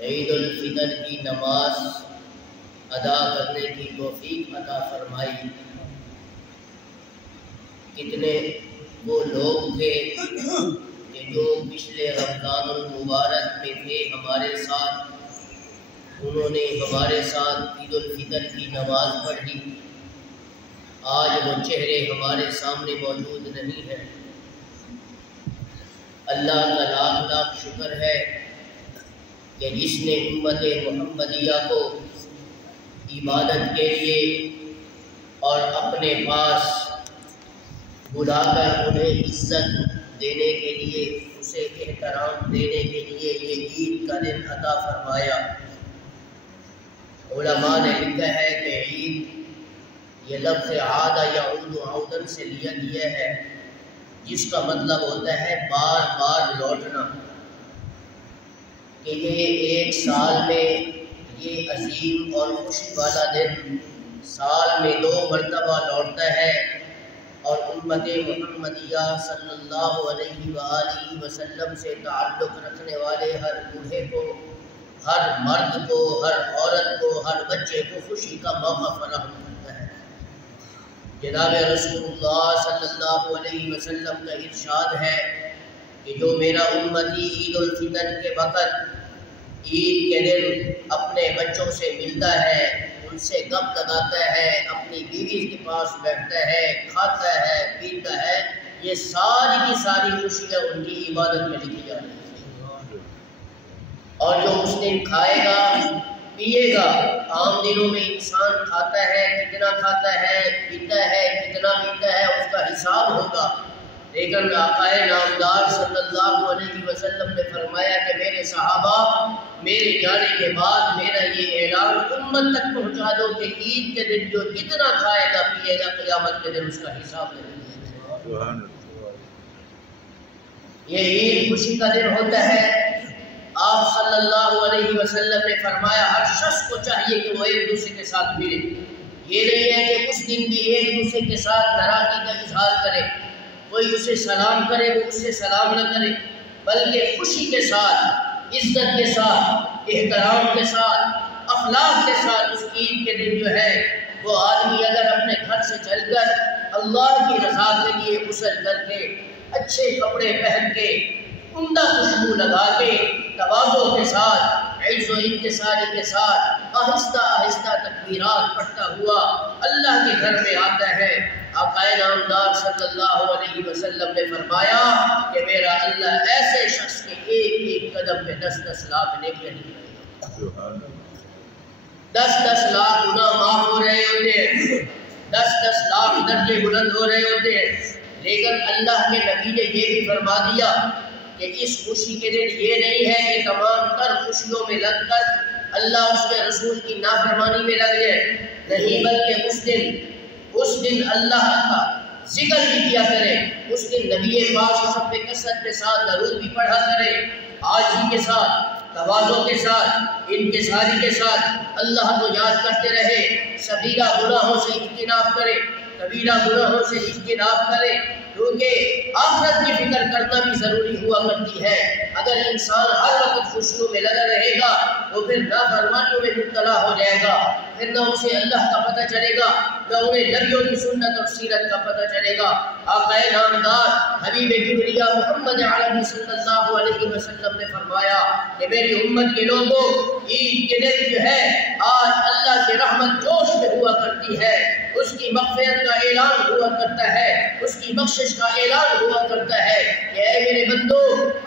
عید الفطر کی نماز ادا کرنے کی توفیق عطا فرمائی۔ کتنے وہ لوگ تھے کہ جو پچھلے رمضان المبارک میں تھے ہمارے ساتھ، انہوں نے ہمارے ساتھ عید الفطر کی نماز پڑھی۔ آج وہ چہرے ہمارے سامنے موجود نہیں ہیں۔ اللہ کا لاکھ لاکھ شکر ہے کہ جس نے امت محمدیہ کو عبادت کے لیے اور اپنے پاس بلا کر انہیں عزت دینے کے لیے، اسے احترام دینے کے لیے یہ عید کا دن عطا فرمایا۔ علماء نے لکھا ہے کہ عید یہ لفظ عاد یعود عودن سے لیا گیا ہے، جس کا مطلب ہوتا ہے بار بار لوٹنا، کہ یہ ایک سال میں یہ عظیم اور خوشی والا دن سال میں 2 مرتبہ لوٹتا ہے، اور امت محمدیہ صلی اللہ علیہ وآلہ وسلم سے تعلق رکھنے والے ہر بوڑھے کو، ہر مرد کو، ہر عورت کو، ہر بچے کو خوشی کا موقع فراہم کرتا ہے۔ جناب رسول اللہ صلی اللہ علیہ وسلم کا ارشاد ہے کہ جو میرا امتی عید الفطر کے وقت عید کے دن اپنے بچوں سے ملتا ہے، ان سے گپ لگاتا ہے، اپنی بیوی کے پاس بیٹھتا ہے، کھاتا ہے، پیتا ہے، یہ ساری کی ساری خوشیاں ان کی عبادت میں لکھی جا رہی ہیں۔ اور جو اس دن کھائے گا پیے گا، عام دنوں میں انسان کھاتا ہے، کتنا کھاتا ہے، پیتا ہے، کتنا پیتا ہے، اس کا حساب ہوگا، لیکن آقا نامدار صلی اللہ علیہ وسلم نے فرمایا کہ میرے صحابہ میرے جانے کے بعد میرا یہ اعلان امت تک پہنچا دو کہ عید کے دن جو جتنا کھائے گا پیے گا قیامت کے دن اس کا حساب نہیں دے گا۔ یہ عید خوشی کا دن ہوتا ہے۔ آپ صلی اللہ علیہ وسلم نے فرمایا ہر شخص کو چاہیے کہ وہ ایک دوسرے کے ساتھ ملے۔ یہ نہیں ہے کہ اس دن بھی ایک دوسرے کے ساتھ ناراضگی کا اظہار کرے، کوئی اسے سلام کرے وہ اس سے سلام نہ کرے، بلکہ خوشی کے ساتھ، عزت کے ساتھ، احترام کے ساتھ، اخلاق کے ساتھ اس عید کے دن جو ہے وہ آدمی اگر اپنے گھر سے چل کر اللہ کی رضا کے لیے غسل کر کے، اچھے کپڑے پہن کے، عمدہ خوشبو لگا کے، تواضع کے ساتھ، عز و انکساری کے ساتھ، آہستہ آہستہ تکبیرات پڑھتا ہوا اللہ کے گھر میں آتا ہے، آقا نامدار صلی اللہ علیہ وسلم نے فرمایا کہ میرا اللہ ایسے شخص کے ایک ایک قدم پہ 10-10 لاکھ نیکیاں لکھ رہے ہیں۔ 10-10 لاکھ گناہ معاف ہو رہے ہوتے ہیں، 10-10 لاکھ درجے بلند ہو رہے ہوتے ہیں، لیکن اللہ کے نبی نے یہ بھی فرما دیا کہ اس خوشی کے دن یہ نہیں ہے کہ تمام تر خوشیوں میں لگ کر اللہ اس کے رسول کی نافرمانی میں لگ جائے، نہیں، بلکہ اس دن اللہ کا ذکر بھی کیا کرے، اس دن نبی پاک سب پہ کثرت کے ساتھ درود بھی پڑھا کرے، عاجزی کے ساتھ، تواضع کے ساتھ، انکساری کے ساتھ اللہ کو یاد کرتے رہے، صغیرہ گناہوں سے اجتناب کرے، کبیرہ گناہوں سے اجتناب کرے، کیونکہ آخرت کی فکر کرنا بھی ضروری ہوا کرتی ہے۔ اگر انسان ہر وقت خوشیوں میں لگا رہے گا تو پھر نافرمانیوں میں مبتلا ہو جائے گا، پھر نہ اسے اللہ کا پتہ چلے گا، نہ انہیں نبیوں کی سنت اور سیرت کا پتہ چلے گا۔ آقا نامدار حبیب کبریا محمد عربی صلی اللہ علیہ وسلم نے فرمایا کہ میری امت کے لوگوں عید کے دن جو ہے آج اللہ کی رحمت جوش میں ہوا کرتی ہے، اس کی مغفرت کا اعلان ہوا کرتا ہے، اس کی بخشش کا اعلان ہوا کرتا ہے کہ اے میرے بندو،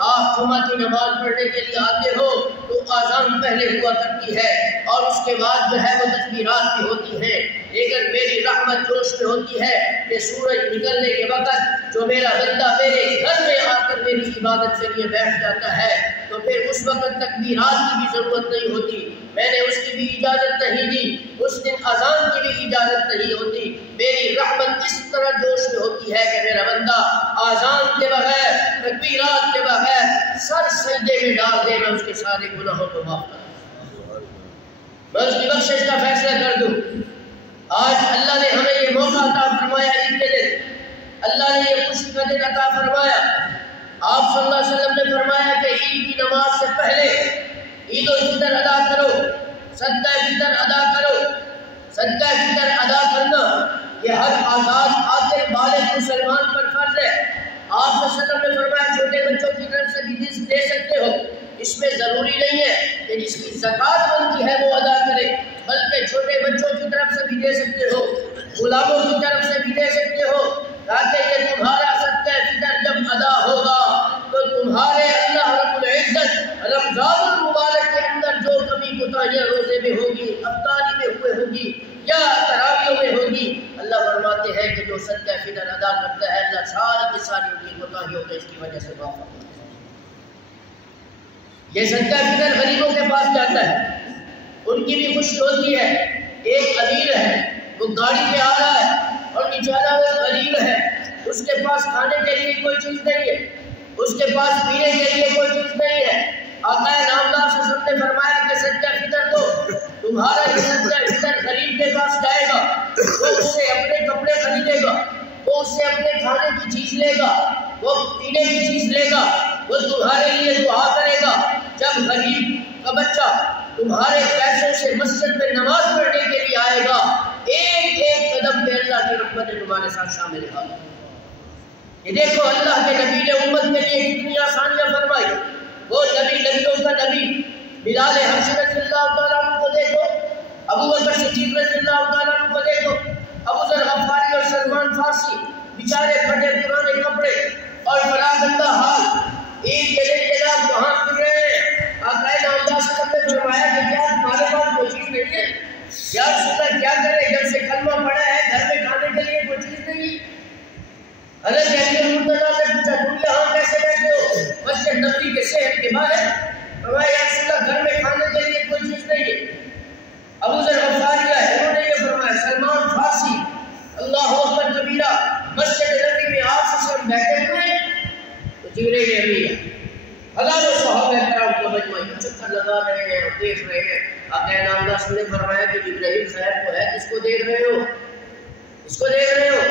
آپ جمعہ کی نماز پڑھنے کے لیے آتے ہو تو آذان پہلے ہوا کرتی ہے اور اس کے بعد جو ہے وہ تکبیرات بھی ہوتی ہیں، لیکن میری رحمت جوش میں ہوتی ہے کہ سورج نکلنے کے وقت جو میرا بندہ میرے گھر میں آ کر میری عبادت کے لیے بیٹھ جاتا ہے تو پھر اس وقت تکبیرات کی بھی ضرورت نہیں ہوتی، میں نے اس کی بھی اجازت نہیں دی، اس دن اذان کی بھی اجازت نہیں ہوتی، میری رحمت اس طرح جوش میں ہوتی ہے کہ میرا بندہ اذان کے بغیر، تکبیرات کے بغیر سر سجدے میں ڈال دے، میں اس کے سارے گناہوں کو معاف کر دوں، میں اس کی بخشش کا فیصلہ کر دوں۔ آج اللہ نے ہمیں یہ موقع عطا فرمایا، عید کے دن اللہ نے یہ خوشی کا دن عطا فرمایا۔ آپ صلی اللہ علیہ وسلم نے فرمایا کہ عید کی نماز سے پہلے عید الفطر ادا کرو، صدقہ فطر ادا کرو۔ صدقہ فطر ادا کرنا یہ ہر آزاد عاقل بالغ مسلمان پر فرض ہے۔ آپ صلی اللہ علیہ وسلم نے فرمایا چھوٹے بچوں کی طرف سے بھی دے سکتے ہو، اس میں ضروری نہیں ہے کہ جس کی زکوٰۃ بنتی ہے وہ ادا کرے، بلکہ چھوٹے بچوں کی طرف سے بھی دے سکتے ہو، غلاموں کی طرف سے بھی دے سکتے ہو، تاکہ یہ تمہارا صدقہ فطر جب ادا ہوگا تو تمہارے اللہ رب العزت رمضان المبارک کے اندر جو کمی کوتاہیاں روزے میں ہوگی، افطاری میں ہوئے ہوگی یا تراویحوں میں ہوگی، اللہ فرماتے ہیں کہ جو صدقہ فطر ادا کرتا ہے اللہ ساری کی ساری ان کی کوتاہیوں کو اس کی وجہ سے معاف کرتا ہے۔ یہ صدقہ فطر غریبوں کے پاس جاتا ہے، ان کی بھی خوشی ہوتی ہے۔ ایک امیر ہے، وہ گاڑی پہ آ رہا ہے اور بیچارہ وہ غریب ہے، اس کے پاس کھانے کے لیے کوئی چیز نہیں ہے، اس کے پاس پینے کے لیے کوئی چیز نہیں ہے۔ آقا نامدار صلی اللہ علیہ وسلم نے فرمایا کہ صدقہ فطر دو، تمہارا یہ صدقہ فطر غریب کے پاس جائے گا، وہ اس سے اپنے کپڑے خریدے گا، وہ اس سے اپنے کھانے کی چیز لے گا، وہ پینے کی چیز لے گا، وہ تمہارے لیے دعا کرے گا۔ جب غریب کا بچہ تمہارے پیسوں سے مسجد میں نماز پڑھنے کے لیے آئے گا، ایک ایک قدم پہ اللہ کی رحمت تمہارے ساتھ شامل ہے۔ یہ دیکھو اللہ کے نبی نے امت کے لیے کتنی آسانیاں فرمائی۔ وہ نبی نبیوں کا نبی بلال حبشی رضی اللہ تعالیٰ عنہ کو دیکھو، ابو بکر صدیق رضی اللہ تعالیٰ عنہ کو دیکھو، ابو ذر غفاری اور سلمان فارسی بیچارے پھٹے پرانے کپڑے اور فراغندہ حال، ایک جناب وہاں پھر رہے ہیں۔ آقا نامدار صلی اللہ علیہ وسلم نے فرمایا کہ کیا تمہارے پاس کوئی چیز نہیں ہے؟ یا رسول اللہ کیا کرے، جب سے کلمہ پڑھا ہے گھر میں کھانے کے لیے کوئی چیز نہیں۔ حضرت علی مرتضیٰ نے پوچھا تم یہاں کیسے بیٹھے ہو مسجد نبوی کے شہر کے باہر؟ فرمایا یا رسول اللہ گھر میں کھانے کے لیے کوئی چیز نہیں ہے۔ ابو ذر غفاری ہے، انہوں نے یہ فرمایا۔ سلمان فارسی اللہ اکبر کبیرہ مسجد نبوی میں آپ سے سب بیٹھے ہوئے ہیں تو جبریل امین ہزاروں صحابہ کرام کو مجمع چکر لگا رہے ہیں اور دیکھ رہے ہیں۔ آقا نامدار صلی اللہ علیہ وسلم نے فرمایا کہ جبریل خیر کو ہے، کس کو دیکھ رہے ہو؟ کس کو دیکھ رہے ہو؟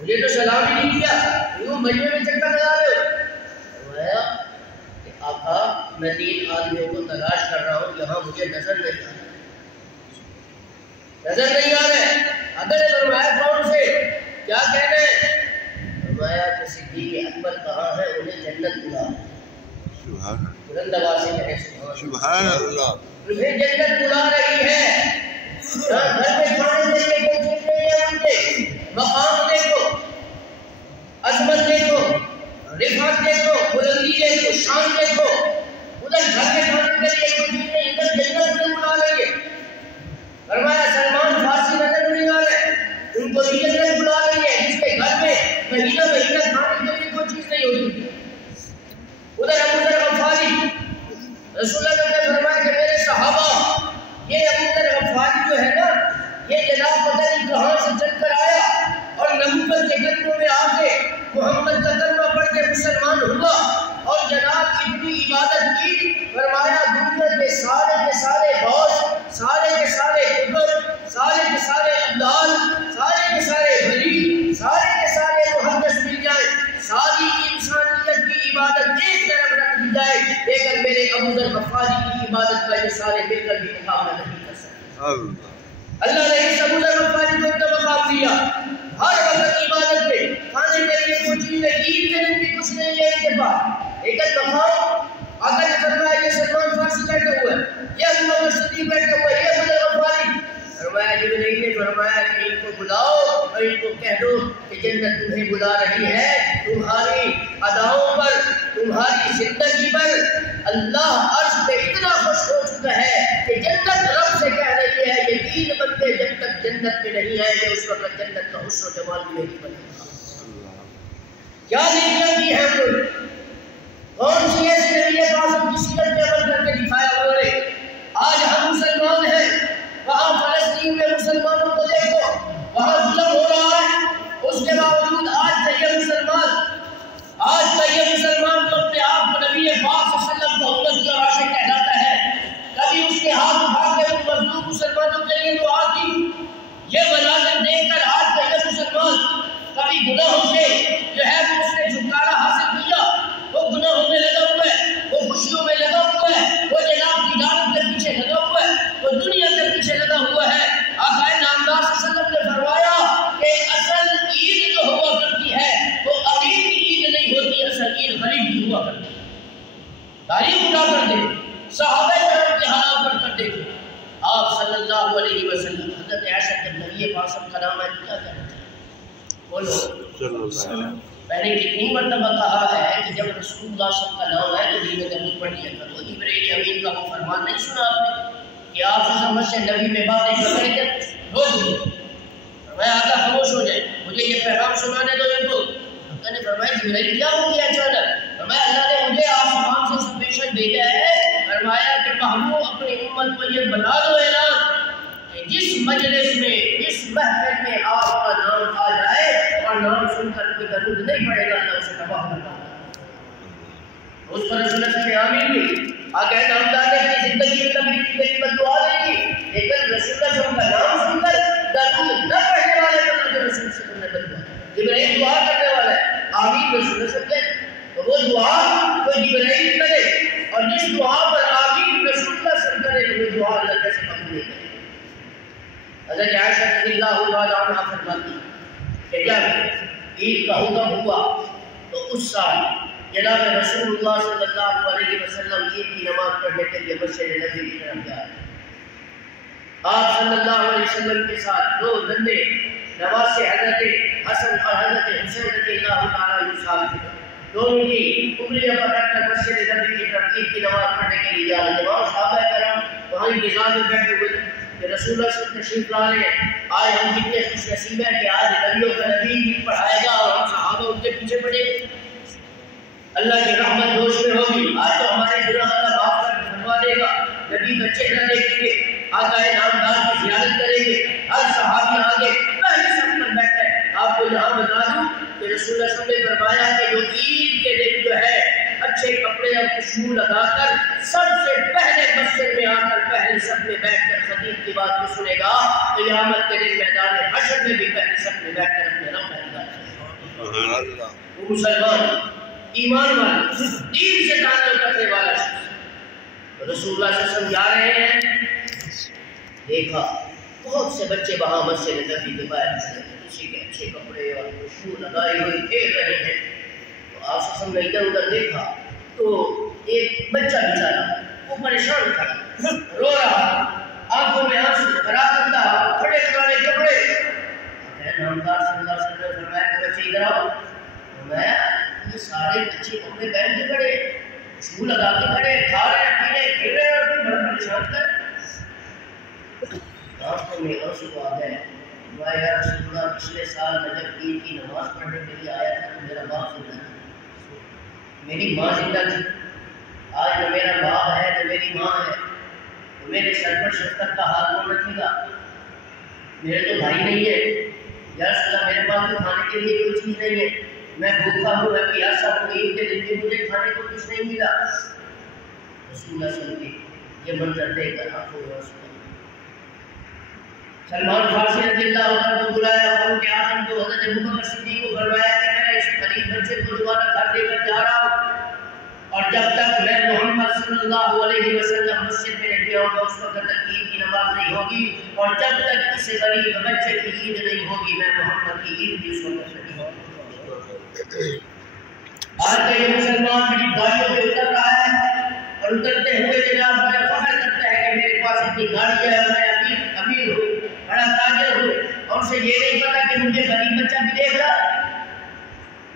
مجھے تو سلام ہی نہیں کیا، یوں مجمع میں چکر لگا رہے ہو؟ فرمایا کہ آقا میں 3 آدمیوں کو تلاش کر رہا ہوں، یہاں مجھے نظر نہیں آ رہے، نظر نہیں آ رہے۔ آقا نے فرمایا کون سے؟ کیا کہنا ہے؟ فرمایا کہ صدیق اکبر کہاں ہے، انہیں جنت بلا رہی ہے۔ بلند آواز سے کہیں سبحان اللہ، انہیں جنت بلا رہی ہے۔ گھر میں کھانے کے لیے کوئی چیز نہیں ہے، ان کے مقام دیکھو، عظمت دیکھو، رفعت دیکھو، بلندی دیکھو، شان دیکھو۔ ادھر گھر میں کھانے کے لیے کوئی چیز نہیں، ادھر جنت میں بلا رہی ہے۔ فرمایا سلمان فارسی نظر نہیں آ رہے، ان کو یہ جنت بلا رہی ہے جس کے گھر میں مہینہ مہینہ کھانے کے لیے کوئی چیز نہیں ہوتی۔ ادھر ابو ذر غفاری رسول اللہ نے فرمایا کہ میرے صحابہ یہ ابو ذر غفاری جو ہے نا، یہ جناب پتہ نہیں کہاں سے چل کر آیا اور نبوت کے قدموں میں آ کے محمد کا کلمہ پڑھ کے مسلمان ہوا اور جناب اتنی عبادت کی۔ فرمایا دنیا کے سارے باس، سارے کے سارے قدر، سارے کے سارے ابدال، سارے کے سارے ولی، سارے کے سارے محدث مل جائے، ساری انسانیت کی عبادت ایک طرف رکھ دی جائے، لیکن میرے ابو ذر غفاری کی عبادت کا یہ سارے مل کر بھی مقابلہ نہیں کر سکتے۔ اللہ نے اس ابو ذر غفاری کو اتنا مقام دیا، ہر وقت عبادت میں، کھانے کے لیے کوئی چیز نہیں، عید کے دن بھی کچھ نہیں ہے ان کے پاس، لیکن مقام آقا نے فرمایا یہ سلمان فارسی بیٹھے ہوئے، یہ ابو بکر صدیق بیٹھے ہوئے، یہ ابو ذر غفاری۔ فرمایا جبریل نے فرمایا کہ ان کو بلاؤ اور ان کو کہہ دو کہ جنت تمہیں بلا رہی ہے، تمہاری اداؤں پر، تمہاری زندگی پر اللہ عرش پہ اتنا خوش ہو چکا ہے کہ جنت رب سے کہہ رہی ہے یہ 3 بندے جب تک جنت میں نہیں آئیں گے اس وقت جنت کا حسن و جمال بھی نہیں بنے گا۔ کیا نیکیاں کی ہیں انہوں نے، کون سی ایسی نبی پاک کی سیرت پہ عمل کر کے دکھایا انہوں نے۔ آج ہم مسلمان ہیں، وہاں فلسطین میں مسلمانوں کو دیکھو، وہاں ظلم ہو رہا ہے، اس کے باوجود آج کا یہ مسلمان تو اپنے آپ کو نبی پاک صلی اللہ علیہ وسلم کو امت کا عاشق کہلاتا ہے۔ کبھی اس کے ہاتھ اٹھا کے ان مظلوم مسلمانوں کے لیے دعا کی، یہ مناظر دیکھ کر آج کا یہ مسلمان کبھی گناہوں سے جو ہے وہ اس نے چھٹکارا حاصل کیا، وہ گناہوں میں لگا ہوا ہے، وہ خوشیوں میں لگا ہوا ہے، وہ جناب وسلم حضرت عائشہ کے نبی پاک صلی اللہ علیہ وسلم کا نام ہے، کیا کہتے ہیں؟ بولو۔ میں نے کتنی مرتبہ کہا ہے کہ جب رسول اللہ صلی اللہ علیہ وسلم کا نام ہے تو دل میں درود پڑھ لیا کرو۔ جبرائیل امین کا وہ فرمان نہیں سنا آپ نے کہ آپ سے سمجھ سے نبی میں باتیں کر رہے تھے، روک دو، فرمایا آقا خاموش ہو جائے، مجھے یہ پیغام سنانے دو ان کو۔ آقا نے فرمایا جبرائیل کیا ہو گیا اچانک؟ فرمایا اللہ نے مجھے آسمان سے سپیشل بھیجا ہے، فرمایا کہ محبوب اپنی امت کو یہ بنا دو اعلان کہ جس مجلس میں جس محفل میں آپ کا نام آ جائے اور نام سن کر کوئی درود نہیں پڑے گا اللہ اسے تباہ کر دے گا۔ اس پر رسول اللہ نے آمین بھی آگے نامدار نے اپنی زندگی میں کبھی زندگی میں دعا نہیں کی، لیکن رسول اللہ کا نام سن کر درود نہ پڑھنے والے پر رسول سے کرنے بن گیا۔ جبرائیل دعا کرنے والا ہے، آمین رسول اللہ سے تو وہ دعا کو جبرائیل کرے اور جس دعا پر آمین رسول اللہ سے کرے وہ دعا اللہ کیسے قبول نہیں کرے۔ حضرت عائشہ رضی اللہ عنہا فرماتی کہ جب عید کا حکم ہوا تو اس سال جناب رسول اللہ صلی اللہ علیہ وسلم عید کی نماز پڑھنے کے لیے مسجد نبوی کی طرف گئے۔ آپ صلی اللہ علیہ وسلم کے ساتھ دو بندے نواز سے حضرت حسن اور حضرت حسین رضی اللہ تعالیٰ عنہ صاحب تھے، دونوں کی انگلیاں پکڑ کر مسجد نبوی کی طرف عید کی نماز پڑھنے کے لیے جا رہے۔ تمام صحابہ کرام وہاں انتظار میں بیٹھے ہوئے تھے کہ رسول اللہ صلی اللہ علیہ وسلم تشریف لا رہے ہیں۔ آج ہم کتنے خوش نصیب ہیں کہ آج نبیوں کا نبی عید پڑھائے گا اور ہم صحابہ ان کے پیچھے پڑے گے، اللہ کی رحمت جوش میں ہوگی، آج تو ہمارے گناہ اللہ معاف کر فرما دے گا، نبی کا چہرہ دیکھیں گے، آقا نامدار کی زیارت کریں گے، ہر صحابی آگے پہلے صف پر بیٹھا ہے۔ آپ کو یہاں بتا دوں کہ رسول اللہ صلی اللہ علیہ وسلم نے فرمایا کہ جو عید کے دن جو ہے اچھے کپڑے اور خوشبو لگا کر سب سے پہلے مسجد میں آ کر پہلے صف میں بیٹھ کر خطیب کی بات کو سنے گا تو قیامت کے دن میدان حشر میں بھی پہلے صف میں بیٹھ کر اپنے رب پہنچا ہے۔ وہ مسلمان ایمان والا دین سے تعلق رکھنے والا شخص رسول اللہ صلی اللہ علیہ وسلم جا رہے ہیں، دیکھا بہت سے بچے وہاں مسجد نبوی کے باہر کھڑے ہیں، کسی کے اچھے کپڑے اور خوشبو لگائی ہوئی کھیل رہے ہیں۔ تو آپ صلی اللہ علیہ وسلم نے ادھر ادھر دیکھا تو ایک بچہ بیچارا وہ پریشان تھا، رو رہا، آنکھوں میں آنسو، خراب کرتا، کھڑے کھڑے کپڑے۔ نامدار صلی اللہ علیہ وسلم نے فرمایا کہ بچے ادھر آؤ۔ میں یہ سارے بچے کپڑے پہن کے کھڑے، خوشبو لگا کے کھڑے، کھا رہے ہیں، پی رہے ہیں، کھیل رہے ہیں اور بڑا پریشان کر آنکھوں میں آنسو آ گئے۔ یا رسول اللہ پچھلے سال میں جب عید کی نماز پڑھنے کے لیے آیا تھا تو میرا باپ زندہ تھا، میری ماں زندہ تھی، آج نہ میرا باپ ہے نہ میری ماں ہے، تو میرے سر پر شفقت کا ہاتھ کون رکھے گا؟ میرے تو بھائی نہیں ہے، یا رسول اللہ میرے پاس تو کھانے کے لیے کوئی چیز نہیں ہے، میں بھوکا ہوں، میں پیاسا ہوں، عید کے دن بھی مجھے کھانے کو کچھ نہیں ملا۔ رسول اللہ صلی اللہ علیہ وسلم یہ منظر دیکھ کر آنکھوں میں آنسو۔ سلمان فارسی رضی اللہ عنہ کو بلایا اور ان کے آخر کو حضرت ابوبکر صدیق کو فرمایا کہ میں اس غریب بچے کو دوبارہ گھر دے کر جا رہا ہوں اور جب تک میں محمد صلی اللہ علیہ وسلم مسجد میں نہیں آؤں گا اس وقت تک عید کی نماز نہیں ہوگی، اور جب تک اس غریب بچے کی عید نہیں ہوگی میں محمد کی عید بھی اس وقت نہیں ہوگی۔ آج کا یہ مسلمان میری گاڑیوں پہ اتر رہا ہے اور اترتے ہوئے جناب میں فخر کرتا ہے کہ میرے پاس اتنی گاڑی ہے، میں امیر ہوں، بڑا تاجر ہوں، اور اسے یہ نہیں پتا کہ مجھے غریب بچہ بھی دیکھ رہا ہے،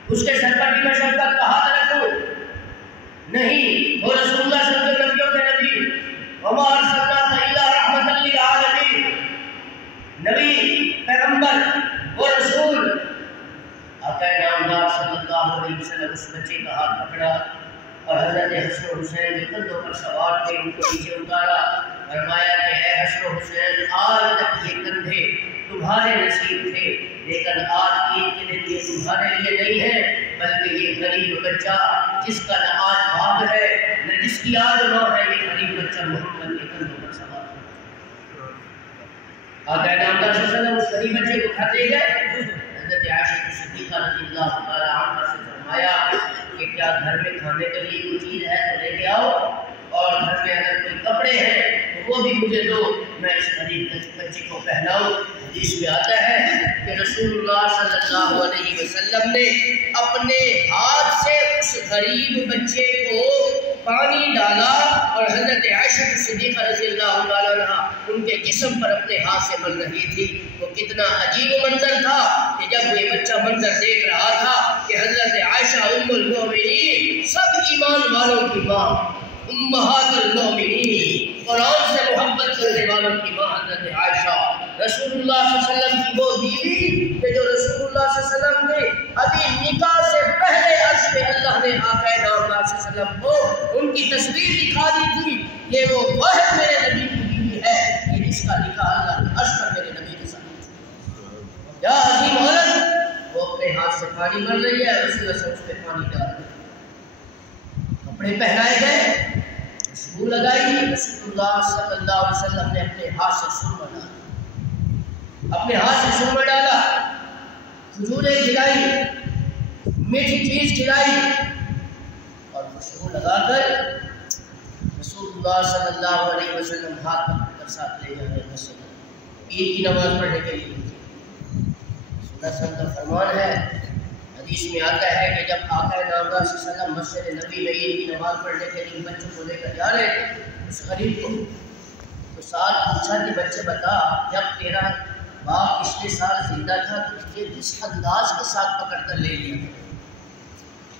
اس کے سر پر بھی میں شفقت کا ہاتھ رکھوں؟ نہیں، وہ رسول اللہ صلی اللہ علیہ وسلم نبیوں کے نبی، وما ارسلناک الا رحمۃ للعالمین، نبی، پیغمبر، وہ رسول۔ آقا نامدار صلی اللہ علیہ وسلم اس بچے کا ہاتھ پکڑا اور حضرت حسن و حسین کے کندھوں پر سوار تھے، ان کو نیچے اتارا، فرمایا کہ اے حسن و حسین آج تک یہ کندھے تمہارے نصیب تھے، لیکن آج عید کے دن یہ تمہارے لیے نہیں ہے، بلکہ یہ غریب بچہ جس کا نہ آج باپ ہے نہ جس کی آج ماں ہے، یہ غریب بچہ محمد کے کندھوں پر سوار ہے۔ آقا نامدار صلی اللہ علیہ وسلم اس غریب بچے کو گھر لے گئے۔ حضرت عائشہ صدیقہ رضی اللہ تعالی عنہا سے فرمایا کہ کیا گھر میں کھانے کے لیے کوئی چیز ہے تو لے کے آؤ، اور گھر میں اگر کوئی کپڑے ہیں تو وہ بھی مجھے دو، میں اس غریب بچے کو پہناؤں۔ حدیث میں آتا ہے کہ رسول اللہ صلی اللہ علیہ وسلم نے اپنے ہاتھ سے اس غریب بچے کو پانی ڈالا اور حضرت عائشہ صدیقہ رضی اللہ تعالیٰ عنہ ان کے جسم پر اپنے ہاتھ سے مل رہی تھی۔ وہ کتنا عجیب منظر تھا کہ جب یہ بچہ منظر دیکھ رہا تھا کہ حضرت عائشہ ام المؤمنین، سب ایمان والوں کی ماں، امہات المؤمنین، قرآن سے محبت کرنے والوں کی ماں حضرت عائشہ، رسول اللہ صلی اللہ علیہ وسلم کی وہ بیوی کہ جو رسول اللہ صلی اللہ علیہ وسلم نے ابھی نکاح سے پہلے عرش میں اللہ نے آقا نامدار صلی اللہ علیہ وسلم کو ان کی تصویر دکھا دی تھی، یہ وہ واحد میرے نبی کی بیوی ہے کہ جس کا نکاح اللہ نے عرش پر میرے نبی کے ساتھ کیا عظیم عورت، وہ اپنے ہاتھ سے پانی مر رہی ہے، رسول اللہ صلی اللہ علیہ وسلم اس پہ پانی ڈال رہے ہیں، کپڑے پہنائے گئے، خوشبو لگائی، رسول اللہ صلی اللہ علیہ وسلم نے اپنے ہاتھ سے سرما ڈالا، اپنے ہاتھ سے سرما ڈالا، کھجوریں کھلائی، میٹھی چیز کھلائی اور خوشبو لگا کر رسول اللہ صلی اللہ علیہ وسلم ہاتھ پکڑ کر ساتھ لے جانے مسجد عید کی نماز پڑھنے کے لیے۔ رسول اللہ صلی اللہ علیہ وسلم کا فرمان ہے، حدیث میں آتا ہے کہ جب آقا نامدار صلی اللہ علیہ وسلم مسجد نبی میں عید کی نماز پڑھنے کے لیے بچوں کو لے کر جا رہے تھے، اس غریب کو تو ساتھ پوچھا کہ بچے بتا، جب تیرا باپ پچھلے سال زندہ تھا تو تجھے کس انداز کے ساتھ پکڑ کر لے لیا؟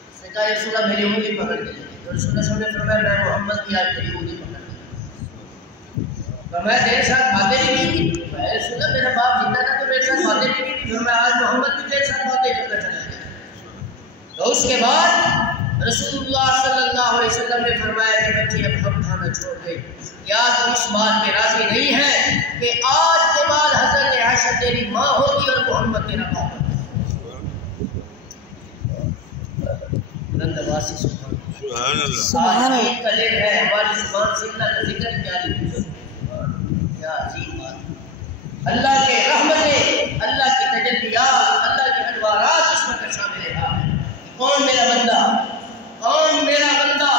اس نے کہا رسول اللہ میری انگلی پکڑ کے لے گئے، تو رسول اللہ صلی اللہ علیہ وسلم نے فرمایا میں محمد کی آج میری انگلی پکڑ کے، فرمایا تیرے ساتھ باتیں نہیں کی؟ میں رسول اللہ میرا باپ زندہ تھا تو میرے ساتھ باتیں نہیں کی، فرمایا آج محمد بھی تیرے ساتھ باتیں کر چلا گیا۔ تو اس کے بعد رسول اللہ صلی اللہ علیہ وسلم نے فرمایا کہ بچے اب ہم کھانا چھوڑ دیں، کیا تم اس بات پہ راضی نہیں ہے کہ آج کے بعد حضرت عائشہ تیری ماں ہوگی اور محمد تیرا باپ ہوگا؟ سبحان اللہ، آج کا دن ہے، ہماری زبان سے اللہ کا ذکر جاری ہے، کیا عظیم بات، اللہ کے رحمتیں، اللہ کی تجلیات، اللہ کے انوارات اس میں شامل ہے۔ کون میرا بندہ، کون میرا بندہ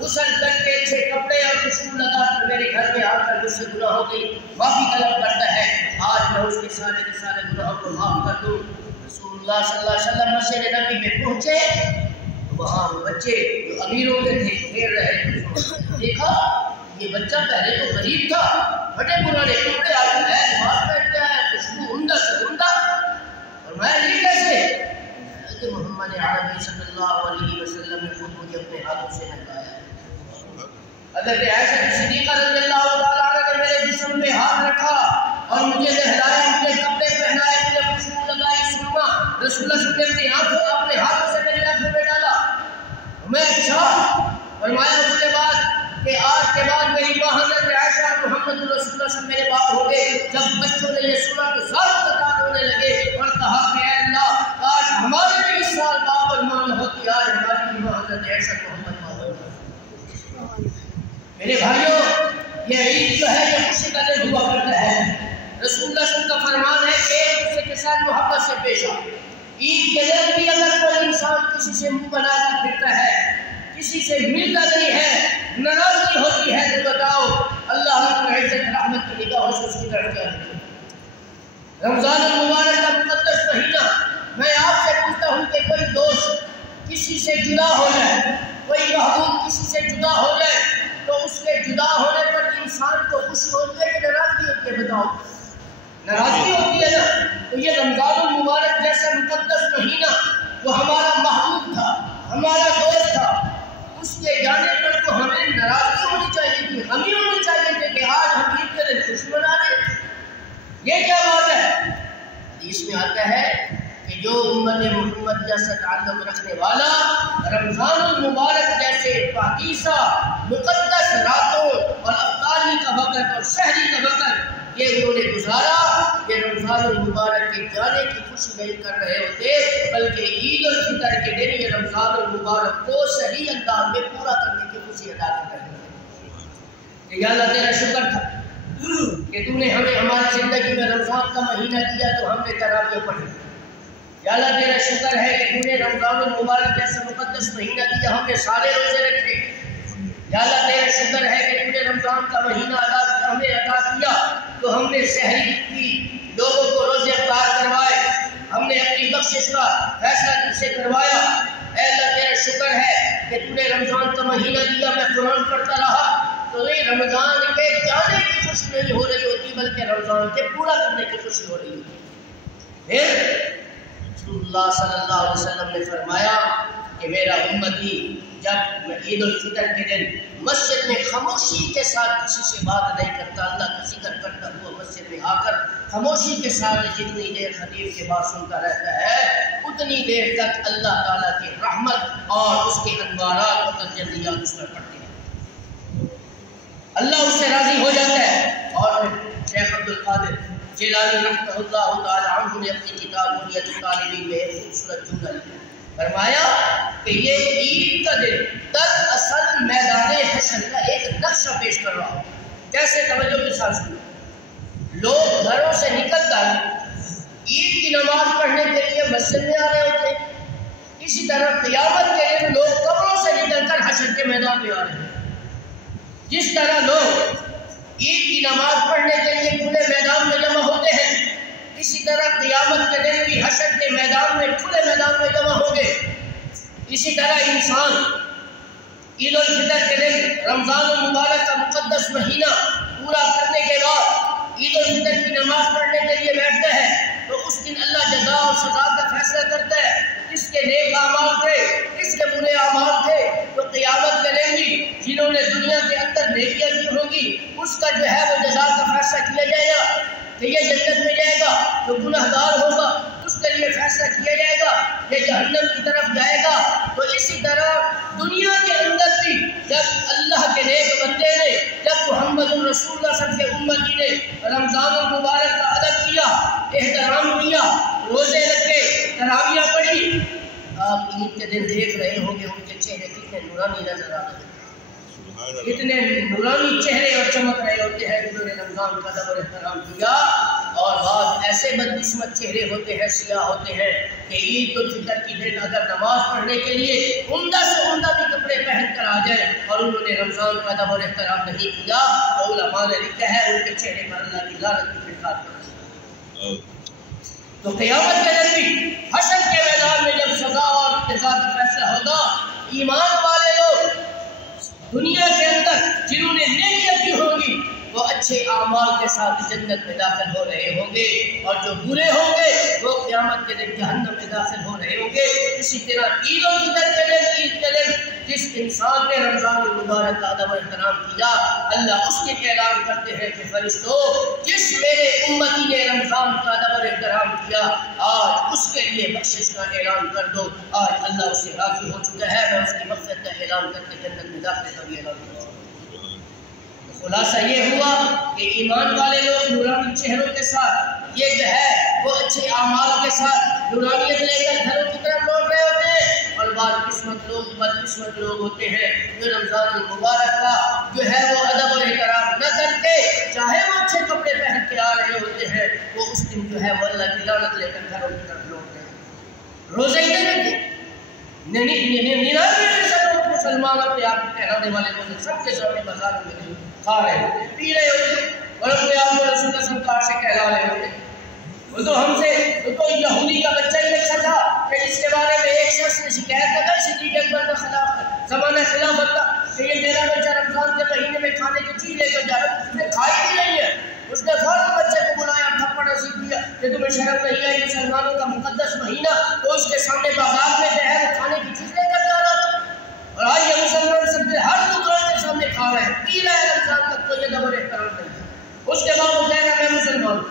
غسل کر کے اچھے کپڑے اور خوشبو لگا کر میرے گھر میں آ کر مجھ سے گناہوں کی معافی طلب کرتا ہے، آج میں اس کے سارے گناہوں کو معاف کر دوں۔ رسول اللہ صلی اللہ علیہ وسلم مسجد نبی میں پہنچے تو وہاں وہ بچے جو امیروں کے تھے کھیل رہے تھے، دیکھا یہ بچہ پہلے تو غریب تھا، بڑے پرانے کپڑے آ کر ہے، بات بیٹھتا ہے، خوشبو عمدہ سے عمدہ، اور میں یہ کیسے؟ محمد عربی صلی اللہ علیہ وسلم نے خود مجھے اپنے ہاتھوں سے نہلایا۔ حضرت عائشہ صدیقہ رضی اللہ تعالیٰ عنہ نے میرے جسم پہ ہاتھ رکھا اور مجھے نہلایا، مجھے کپڑے پہنائے، مجھے خوشبو لگائی، سرما رسول اللہ صلی اللہ علیہ وسلم نے اپنے ہاتھوں سے میری آنکھوں میں ڈالا۔ میں اچھا فرمایا اس کے بعد کہ آج کے بعد میری ماں حضرت عائشہ محمد رسول اللہ صلی اللہ علیہ وسلم میرے باپ ہو گئے۔ جب بچوں نے یہ سنا تو سارے قطار ہونے لگے اور کہا کہ اے اللہ کاش ہمارے بھی اس سال باب المال ہوتی، آج ہماری ماں حضرت عائشہ محمد ہوتی۔ میرے بھائیوں، یہ عید جو ہے یہ خوشی کا دن ہوا کرتا ہے۔ رسول اللہ صلی اللہ علیہ وسلم کا فرمان ہے کہ ایک دوسرے کے ساتھ محبت سے پیش آؤ۔ عید کے دن بھی اگر کوئی انسان کسی سے منہ بنا کر پھرتا ہے، کسی سے ملتا نہیں ہے، ناراضگی ہوتی ہے، تو بتاؤ اللہ رب العزت رحمت کی نگاہوں سے اس کی طرف کیا کرے؟ رمضان المبارک کا مقدس مہینہ، میں آپ سے پوچھتا ہوں کہ کوئی دوست کسی سے جدا ہو جائے، کوئی محبوب کسی سے جدا ہو جائے تو اس کے جدا ہونے پر انسان کو خوشی ہوتی ہے کہ ناراضگی ہوتی ہے؟ بتاؤ، ناراضگی ہوتی ہے نا؟ تو یہ رمضان المبارک جیسا مقدس مہینہ وہ ہمارا محبوب تھا، ہمارا دوست تھا، اس کے جانے پر تو ہمیں ناراضگی ہونی چاہیے تھی، ہمیں ہونی چاہیے تھی کہ آج ہم عید کے دن خوشی منا رہے ہیں۔ یہ کیا بات ہے؟ حدیث میں آتا ہے کہ جو امت محمد جیسا تعلق رکھنے والا رمضان المبارک جیسے پاکیزہ مقدس راتوں اور افطاری کا وقت اور سحری کا وقت یہ انہوں نے گزارا، یہ رمضان المبارک کے جانے کی خوشی نہیں کر رہے ہوتے بلکہ عید الفطر کے دن یہ رمضان المبارک کو صحیح انداز میں پورا کرنے کی خوشی ادا کر رہے ہیں کہ یا اللہ تیرا شکر تھا کہ تو نے ہمیں ہماری زندگی میں رمضان کا مہینہ دیا تو ہم نے تراویح پڑھی، یا اللہ تیرا شکر ہے کہ تو نے رمضان المبارک جیسا مقدس مہینہ دیا ہم نے سارے روزے رکھے، یا اللہ تیرا شکر ہے کہ تو نے رمضان کا مہینہ ہمیں عطا کیا تو ہم نے سحری کی، لوگوں کو روزے افطار کروائے، ہم نے اپنی بخشش کا فیصلہ تجھ سے کروایا۔ اے اللہ تیرا شکر ہے کہ تو نے رمضان کا مہینہ دیا، میں قرآن پڑھتا رہا، تو یہ رمضان کے جانے کی خوشی نہیں ہو رہی ہوتی بلکہ رمضان کے پورا کرنے کی خوشی ہو رہی ہوتی۔ پھر رسول اللہ صلی اللہ علیہ وسلم نے فرمایا کہ میرا امتی جب عید الفطر کے دن مسجد میں خاموشی کے ساتھ کسی سے بات نہیں کرتا، اللہ کا ذکر کرتا ہوا مسجد میں آ کر خاموشی کے ساتھ جتنی دیر خطیب کی بات سنتا رہتا ہے اتنی دیر تک اللہ تعالیٰ کی رحمت اور اس کے انوارات اور تجلیات اس پر پڑتے ہیں، اللہ اس سے راضی ہو جاتا ہے۔ اور شیخ عبد القادر جیلانی رحمۃ اللہ تعالی عنہ نے اپنی کتاب بنیاد الطالبین میں ایک خوبصورت جملہ لکھا، فرمایا کہ یہ عید کا دن دراصل میدان حشر کا ایک نقشہ پیش کر رہا ہوں۔ کیسے؟ توجہ کے ساتھ سنو۔ لوگ گھروں سے نکل کر عید کی نماز پڑھنے کے لیے مسجد میں آ رہے ہوتے ہیں، اسی طرح قیامت کے دن لوگ قبروں سے نکل کر حشر کے میدان میں آ رہے ہیں۔ جس طرح لوگ عید کی نماز پڑھنے کے لیے کھلے میدان میں جمع ہوتے ہیں، اسی طرح قیامت کے دن بھی حشر کے میدان میں کھلے میدان میں جمع ہوں گے۔ اسی طرح انسان عید الفطر کے دن رمضان المبارک کا مقدس مہینہ پورا کرنے کے بعد عید الفطر کی نماز پڑھنے کے لیے بیٹھتا ہے تو اس دن اللہ جزا اور سزا کا فیصلہ کرتا ہے، کس کے نیک اعمال تھے کس کے برے اعمال تھے۔ تو قیامت کے دن بھی جنہوں نے دنیا کے اندر نیکیاں کی ہوں گی اس کا جو ہے وہ جزا کا فیصلہ کیا جائے گا کہ یہ جنت میں جائے گا، جو گناہ گار ہوگا اس کے لیے فیصلہ کیا جائے گا یہ جہنم کی طرف جائے گا۔ تو اسی طرح دنیا کے اندر بھی جب اللہ کے نیک بندے نے، جب محمد رسول اللہ صلی اللہ علیہ وسلم کے امتی نے رمضان المبارک کا ادب کیا، احترام کیا، روزے رکھے، تراویح پڑھی، آپ عید کے دن دیکھ رہے ہوں گے ان کے چہرے کتنے نورانی نظر آ رہے ہیں، کتنے نورانی چہرے اور چمک رہے ہوتے ہیں جنہوں نے رمضان کا ادب اور احترام کیا۔ اور بعض ایسے بدقسمت چہرے ہوتے ہیں، سیاہ ہوتے ہیں کہ عید الفطر کی دن اگر نماز پڑھنے کے لیے عمدہ سے عمدہ بھی کپڑے پہن کر آ جائے اور انہوں نے رمضان کا ادب اور احترام نہیں کیا تو علماء نے لکھا ہے ان کے چہرے پر اللہ کی لعنت کی پھٹکار پڑی۔ تو قیامت کے دن بھی حشر کے میدان میں جب سزا اور جزا کا فیصلہ ہوگا، ایمان والے لوگ دنیا کے اندر جنہوں نے نیکیاں کی ہوں گی وہ اچھے اعمال کے ساتھ جنت میں داخل ہو رہے ہوں گے، اور جو برے ہوں گے وہ قیامت کے دن جہنم میں داخل ہو رہے ہوں گے۔ اسی طرح عید الفطر کے دن، عید کے دن جس انسان نے رمضان المبارک کا ادب و احترام کیا، اللہ اس کے اعلان کرتے ہیں کہ فرشتوں جس میرے امتی نے رمضان کا ادب و احترام کیا آج اس کے لیے بخشش کا اعلان کر دو۔ آج اللہ اس سے راضی ہو چکا ہے، میں اس کی مغفرت کا اعلان کر کے جنت میں داخل کا بھی اعلان کروں۔ خلاصہ یہ ہوا کہ ایمان والے لوگ نورانی چہروں کے ساتھ یہ جو ہے وہ اچھے اعمال کے ساتھ نورانیت لے کر گھروں کی طرف لوٹ رہے ہوتے ہیں، اور بدقسمت لوگ ہوتے ہیں جو رمضان المبارک کا جو ہے وہ ادب و احترام نہ کرتے، چاہے وہ اچھے کپڑے پہن کے آ رہے ہوتے ہیں، وہ اس دن جو ہے وہ اللہ کی لعنت لے کر گھروں کی طرف لوٹ رہے ہیں۔ روزے کے دن 99% لوگ مسلمان اپنے آپ کو کہلانے والے لوگ سب کے سامنے بازاروں میں کھا رہے ہوتے، پی رہے ہوتے اور اپنے آپ کو رسول اللہ صلی اللہ علیہ وسلم سے کہلا رہے ہوتے۔ وہ تو ہم سے تو یہودی کا بچہ ہی اچھا تھا کہ جس کے بارے میں ایک شخص نے شکایت کر صدیق اکبر کا خلاف زمانہ خلافت کا کہ یہ میرا بچہ رمضان کے مہینے میں کھانے کی چیز لے کر جا رہا ہے، اس نے کھائی بھی نہیں ہے۔ اس نے فوراً بچے کو بلایا، تھپڑ نصیب کیا کہ تمہیں شرم نہیں آئی، مسلمانوں کا مقدس مہینہ تو اس کے سامنے بازار میں جو ہے وہ کھانے کی چیز لے کر جا رہا تھا، اور آج یہ مسلمان سب سے ہر دکان کے سامنے کھا رہے ہیں، پی رہے ہیں، رمضان تک تو یہ ادب اور احترام نہیں ہے۔ اس کے بعد وہ کہہ رہا ہے میں مسلمان،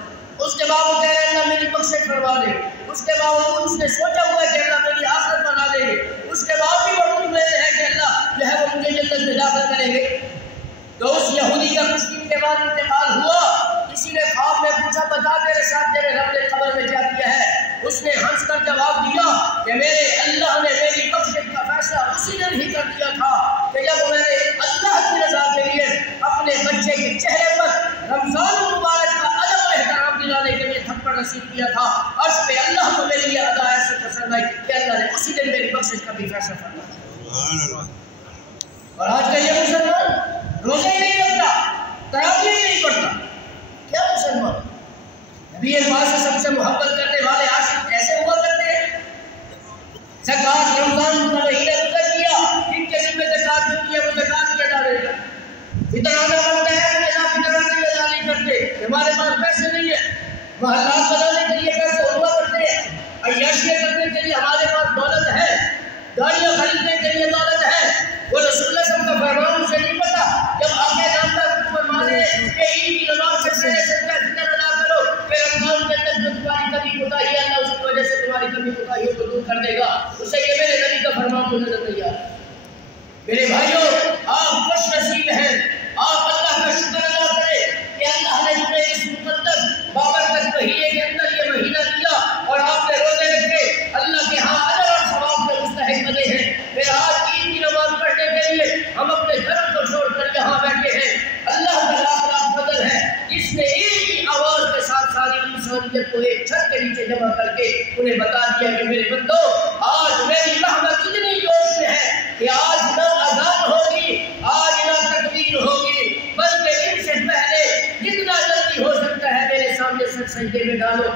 اس کے بعد وہ کہہ رہے ہیں اللہ میری بخشش فرما دے، اس کے باوجود اس نے سوچا ہوا ہے کہ اللہ میری آخرت بنا دے گے، اس کے بعد بھی وہ امید ہے کہ اللہ جو ہے وہ مجھے جنت میں داخل کریں گے۔ تو اس یہودی کا کچھ دن کے بعد انتقال ہوا، کسی نے خواب میں پوچھا بتا تیرے ساتھ تیرے رب نے قبر میں کیا کیا ہے؟ اس نے ہنس کر جواب دیا کہ میرے اللہ نے میری بخشش کا فیصلہ اسی دن ہی کر دیا تھا کہ جب میں نے اللہ کی رضا کے لیے اپنے بچے کے چہرے پر رمضان المبارک کا ادب و احترام دلانے کے لیے تھپڑ نصیب کیا تھا، عرش پہ اللہ کو میرے لیے ادا ایسے پسند آئی کہ اللہ نے اسی دن میری بخشش کا بھی فیصلہ فرمایا۔ اور آج کا یہ مسلمان روزے ہی نہیں رکھتا، تراویح ہی نہیں پڑھتا، کیا مسلمان؟ نبی پاک سے سب سے محبت کرنے والے عاشق ایسے ہوا کرتے ہیں۔ زکوٰۃ رمضان کا مہینہ گزر گیا، جن کے محلات بنانے کے لیے پیسے ہوا کرتے ہیں، عیاشیاں کرنے کے لیے ہمارے پاس دولت ہے، گاڑیاں خریدنے کے لیے دولت ہے، وہ رسول اللہ صلی اللہ علیہ وسلم کا فرمان سے نہیں پتا جب آگے نام فرمانے کہ عید کی نماز سے پہلے صدقہ فطر ادا کرو، پھر رمضان کے اندر جو تمہاری کمی کوتاہی ہے اللہ اس کی وجہ سے تمہاری کمی کوتاہیوں کو دور کر دے گا، اسے یہ میرے نبی کا فرمان تو نظر نہیں آتا۔ میرے بھائیوں، آپ خوش نصیب ہیں، آپ اللہ کا شکر ادا کریں کہ اللہ نے تمہیں اس مقدس بابرکت مہینے کے اندر یہ مہینہ دیا اور آپ نے روزے رکھے، اللہ کے ہاں اجر اور ثواب کے مستحق بنے ہیں۔ پھر آج عید کی نماز پڑھنے کے لیے ہم اپنے گھروں کو چھوڑ کر یہاں بیٹھے ہیں، اللہ کا لاکھ لاکھ فضل ہے جس نے ایک ہی آواز کے ساتھ ساری انسانیت کو ایک چھت کے نیچے جمع کر کے انہیں بتا دیا کہ میرے بندو آج میری رحمت اتنی جوش میں ہے کہ آج نہ اذان ہوگی، آج نہ تکبیر ہوگی، بلکہ ان سے پہلے جتنا جلدی ہو سکتا ہے میرے سامنے سر سجدے میں ڈالو۔